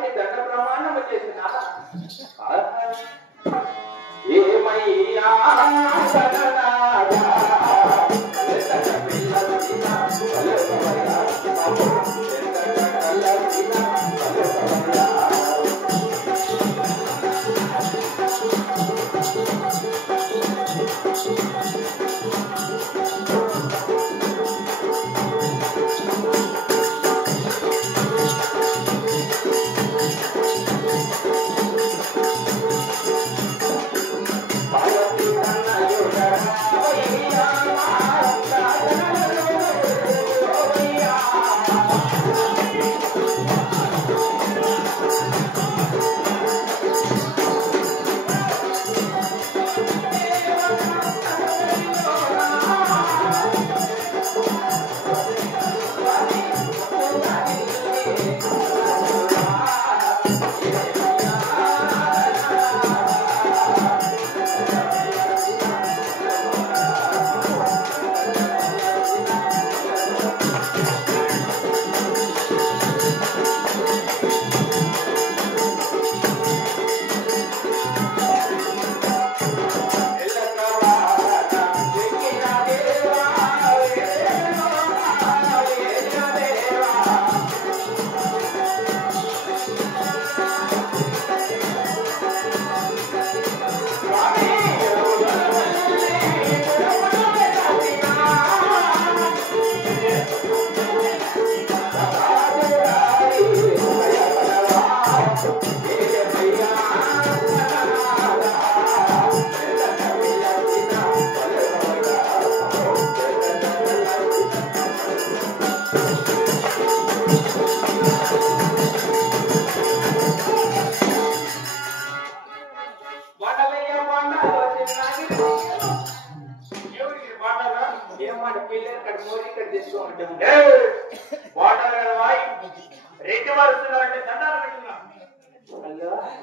వారికి దండ ప్రమాణం చేసిన ఏమయ్యా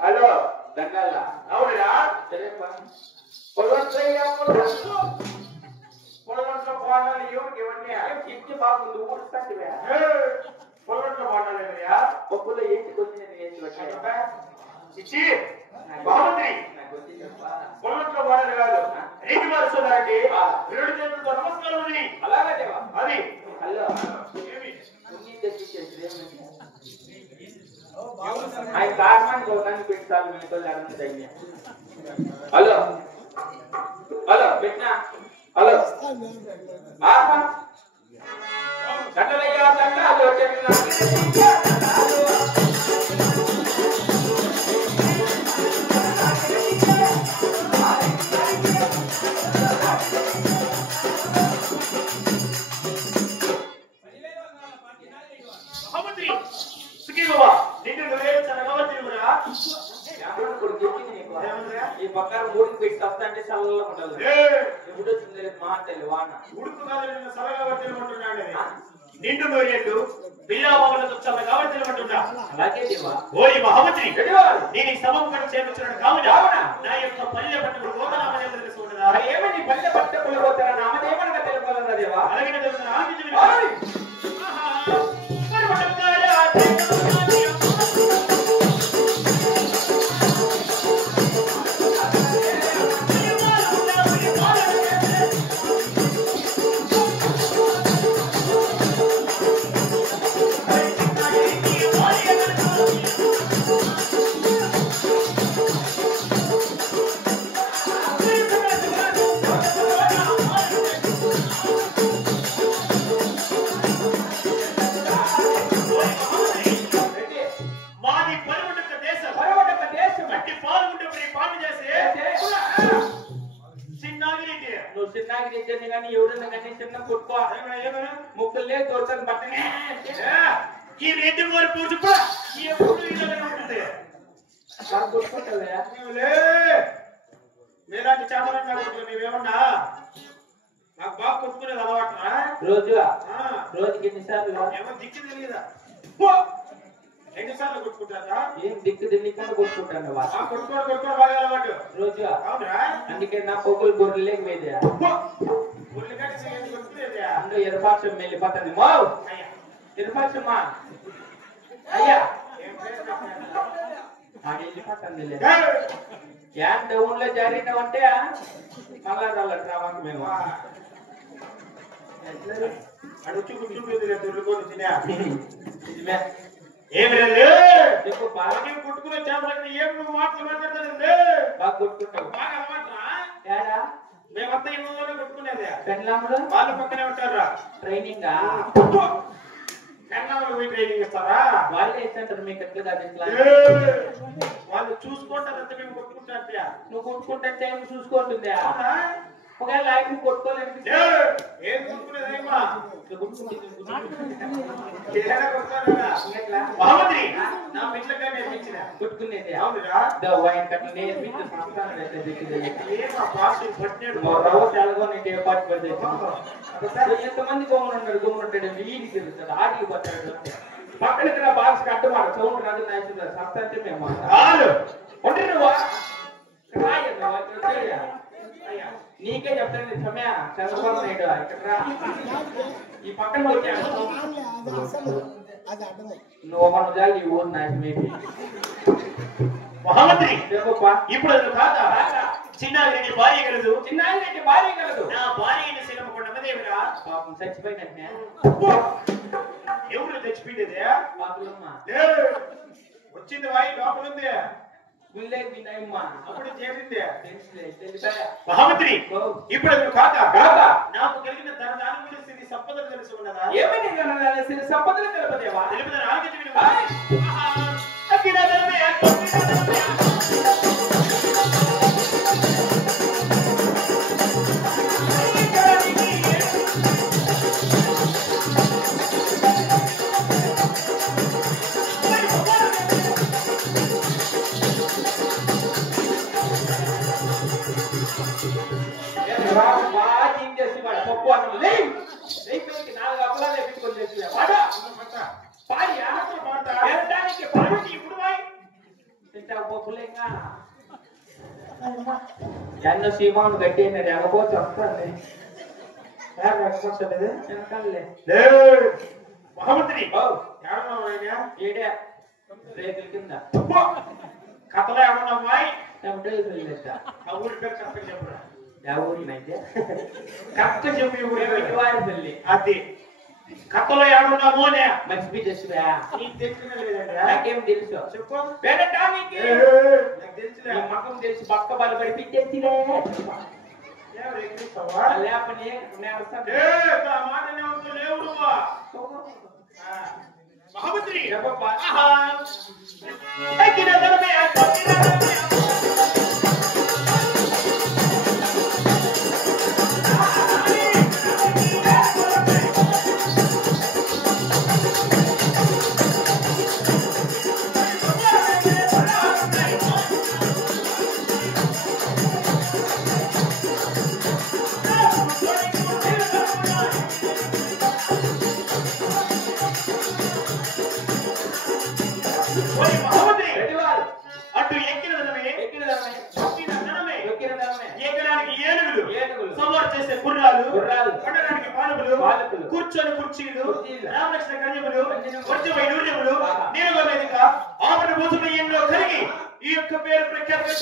హలో దండాల అవునా సరే పొలంలో బాగుండాలి ఎవరికి ఇవన్నీ ఇంటి బాగుంది ఊరుస్తాంటివే పొలంలో బాగుండాలి పప్పులో ఏంటికి వచ్చింది ఇచ్చి బాగుంది పొలంలో బాగుండాలి కాదు రేటు మారుస్తున్నారండి రెండు చేతులతో నమస్కారం ఉంది అలాగే దేవా అది హలో ఆయన కారణాన్ని గౌరవాన్ని పెట్టాలి మీతో హలో హలో పెట్టినా హలో ఆహా దండలయ్యా దండాలు ఈ పక్కన ఊరికి పెట్టి వస్తంటే చల్లగా ఉండాలి ఎప్పుడు వచ్చింది మాటలు వాన ఉడుకు కాదు సరగా తినమంటున్నాడు నిండు నూరేళ్ళు పిల్లాబాబులతో చల్ల కాబట్టి తినమంటున్నా అలాగే దేవా ఓరి మహామంత్రి నేను ఈ సభకు కూడా చేర్చున్నాను కావున నా యొక్క పల్లె పట్టుకులు పోతనామని తెలుసు ఉండదా ఏమని పల్లె పట్టుకులు పోతారా నామదేమనగా తెలుసుకోవాలన్నా దేవా అలాగే ఎవరైనా కానీ చిన్న కొట్టుకో ముక్కలే దొరకని బట్టనే ఈ రెడ్డి వారి పూజ ఉంటుంది మీలాంటి చేపలంగా నీవేమన్నా నాకు బాగా కొట్టుకునేది అలవాటురా రోజుకి ఎన్నిసార్లు ఏమో దిక్కు తెలియదా ఎన్నిసార్లు కొట్టుకుంటారా ఏం దిక్కు తెలియకుండా కొట్టుకుంటాను కొట్టుకోవడం బాగా అలవాటు రోజు అందుకే నా పొగులు గొర్రెలేక మీద ఎరపాక్షం వెళ్ళిపోతుంది ఎరపాక్షమా అయ్యా డౌన్ లో జరిగినావంటే మళ్ళా రావాలి మేము అడుచు కూర్చుంటుంది ఏమి చెప్పు బాగా కొట్టుకునే చేపలకి ఏం నువ్వు మాటలు మాట్లాడతాను బాగా కొట్టుకుంటావు బాగా అలవాట్రా ఏడా మేమంతా ఇళ్ళలోనే కొట్టుకునేది పెళ్ళాములు వాళ్ళు పక్కనే ఉంటారా ట్రైనింగ్ పెళ్ళాములు పోయి ట్రైనింగ్ ఇస్తారా వాళ్ళే ఇస్తుంటారు మీకు ఎట్లా కాదు ఇట్లా వాళ్ళు చూసుకుంటారంటే మేము కొట్టుకుంటా నువ్వు కొట్టుకుంటే ఏమి చూసుకుంటుందా ఒకవేళ లైఫ్ కొట్టుకోలేదు ఏం కొట్టుకునేదేమా కొట్టుకునేది అవునురా నేర్పించి ఎంతమంది గోమునున్నాడు గోమునుంటాడు వీడికి తిరుగుతాడు ఆడికి పోతాడు పక్కన బాక్స్ కట్టమాట సౌండ్ రాదు నాయకుడు సస్తా అంటే మేము ఉంటారు నువ్వు నీకే చెప్తాను సమయ చంద్రబాబు నాయుడు ఇక్కడ ఈ పక్కన వచ్చాను నువ్వు మన జాలి ఈ ఊరు నాయకు మేబీ మహామంత్రి చెప్పప్పా ఇప్పుడు కాదా చిన్నారెడ్డి భార్య కలదు చిన్నారెడ్డి భార్య కలదు నా భార్యని సినిమకుండమదేవిరా పాపం చచ్చిపోయినట్టే ఎవరు తెచ్చిపోయింది పాపలమ్మ వచ్చింది వాయి లోపలుంది గుళ్ళే వినయమ్మ అప్పుడు చేసింది తెలిపాయా మహామంత్రి ఇప్పుడు కాదా కాదా నాకు కలిగిన దాని గురించి సంపదలు తెలిసి ఉన్నదా ఏమని సంపదలు తెలుపదేవా తెలుపుదని ఆలోచించి పప్పు అన్నం లేకి 4 అప్పలాలు ఎత్తుకొని తెచ్చి పప్పులేక ఎన్న సీమాను గట్టి అయినాడు ఎగపోతే వస్తాను వెనకాలే మహామంత్రి ఏడే రేకుల కింద కథలో ఏమన్నాయి ఆ ఊరి పేరు కరెక్ట్ చెప్పురా ఊరినైతే కరెక్ట్ చెప్పి వారి తల్లి అది కథలో ఏమన్నాము అనే మర్చిపోయి తెచ్చురా నీకు తెలిసిన లేదండి నాకేం తెలుసు చెప్పు మకం తెలిసి పక్క బల పడిపించేసిరే లేపని మహామంత్రి అటు ఎక్కడానికి ఏనుగులు సవారు చేసే గుర్రాలు ఉండడానికి పాలకులు కూర్చొని కుర్చీలు రామలక్ష్మణ కన్యములు వర్జమై నూర్యములు నీరుగా వేదిక ఆపణ భూతులు ఎన్నో కలిగి ఈ యొక్క పేరు ప్రఖ్యాతి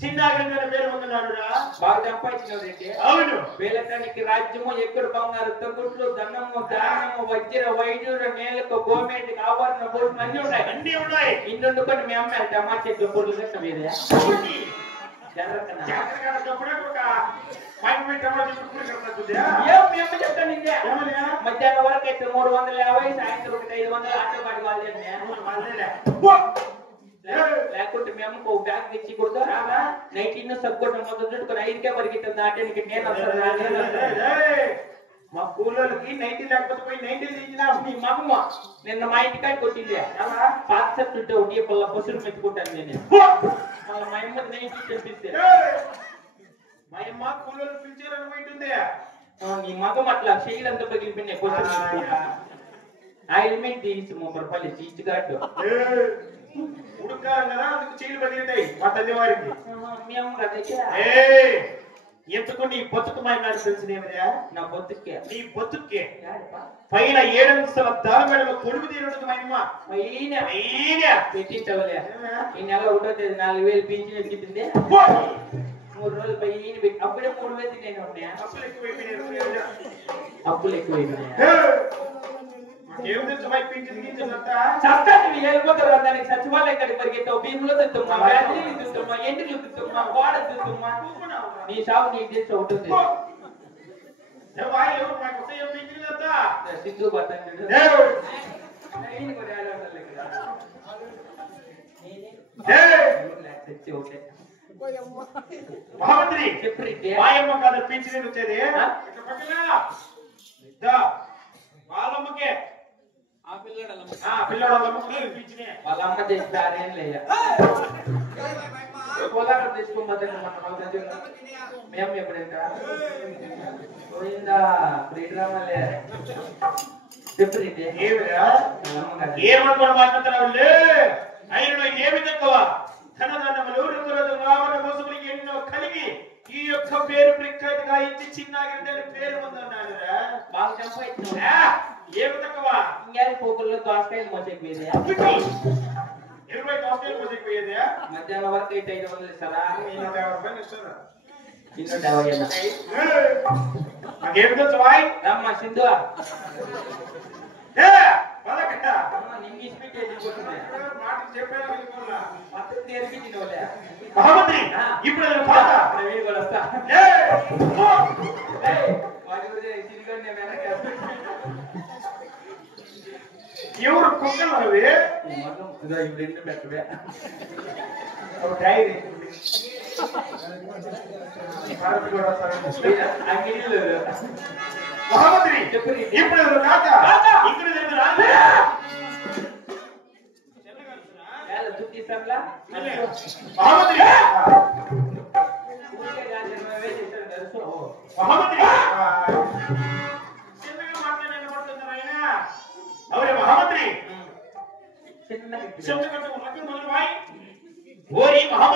చిన్నాగంగా పేరు పొందినాడు బాగా సంపాదించినావు రెడ్డి అవును వీళ్ళకానికి రాజ్యము ఎక్కడ బంగారు తగుట్లు ధనము దానము వజ్ర వైద్యుల నేలకు గోమేటికి ఆభరణ బోట్లు అన్ని ఉన్నాయి ఇందుండు కొన్ని మీ అమ్మాయి టమాటా చెట్లు బొడ్లు కట్ట మీదే మధ్యాహ్నం వరకు అయితే 350 సాయంత్రం 500 ఆటో పాటు లేకుంటే మేము ఒక బ్యాగ్ తెచ్చి కొడుతా నైట్ ఇన్న సబ్కొట్టం మొదలు చుట్టుకొని 5కే వరకు దాటానికి నేను మా కూలోళ్ళకి 90 లేకపోతే పోయి 90 తెచ్చినా మీ మగమ్మ నిన్న మా ఇంటికాడికి వచ్చింది పాత సెట్ ఉంటే ఒకటి పల్ల పసులు మెచ్చుకుంటాను నేను మళ్ళీ మా అమ్మ 90 తెప్పిస్తే మా అమ్మ కూలోళ్ళు పిలిచారని పోయింటుంది నీ మగం అట్లా చెయ్యిలంతా పగిలిపోయినాయి పసులు ఆయిల్ మీద తీసి 30 రూపాయలు చీచుగాడు ఉడుకారం కదా అందుకు చీలు పగిలినాయి మా తల్లి వారికి మేము కదా ఎందుకు నీ బతుకు మాయనాడు తెలిసినేవరా? నా బొత్తుకే నీ బతుక్కే పైన 7 అంతస్తుల దారుమేడలో కొడుకు తీరుతుంది మహిమ పెట్టించవలే. ఈ నెల 1వ తేదీ 4000 పింఛన్ వచ్చింది. 3 రోజులు పైన పెట్టి అప్పుడే 3000 తినేను ఉన్నాయా? అప్పులు ఎక్కువైపోయినాయా? వెళ్ళిపోతారు దానికి సచివాలయం కడిగి పరిగెత్తావు. భీములో తింటుమ్మా, బ్యాటరీలు తింటుమ్మా, ఎండిలు తింటుమ్మా, గోడ తింటుమ్మా. నీ షాపు నీకు తెలిసి ఉంటుంది. సిద్ధు పట్టండి మహామంత్రి మాయమ్మ కాదు పింఛన్ వచ్చేది వాళ్ళమ్మకే వాళ్ళ అమ్మ చేస్తారేం లేదా కోలారం తెచ్చుకోమంటే మేము ఎప్పుడంట పోయిందా శ్రీరామలే చెప్పు ఏమనుకోవడం మాట్లాడుతున్నావు? అయిన ఏమి తక్కువ ధనధనములు రంగురంగు మోసములు ఎన్నో కలిగి ఈ యొక్క పేరు ప్రఖ్యాతిగా ఇచ్చి చిన్నగిరి పేరు పొందన్నాడు. బాగా చంప ఏమి తక్కువ ఇంకా పోకుల్లో దోసకాయలు మోసైపోయేది. ఇరవై దోసకాయలు మోసైపోయేది. మధ్యాహ్నం వరకు 500 ఇస్తారా? 150 ఇస్తారా? నాకేమి తెలుసు బాయ్ అమ్మ సింధు మహామంత్రి ఇప్పుడు ఎవరు కుక్కలు అవి రెండు పెట్టవే మహామంత్రి ఇప్పుడు మహామంత్రి మహామంత్రి చిన్నగా మాట్లాడబడుతున్నారు ఆయన అవరే మహామంత్రి ఓరి మహామంత్రి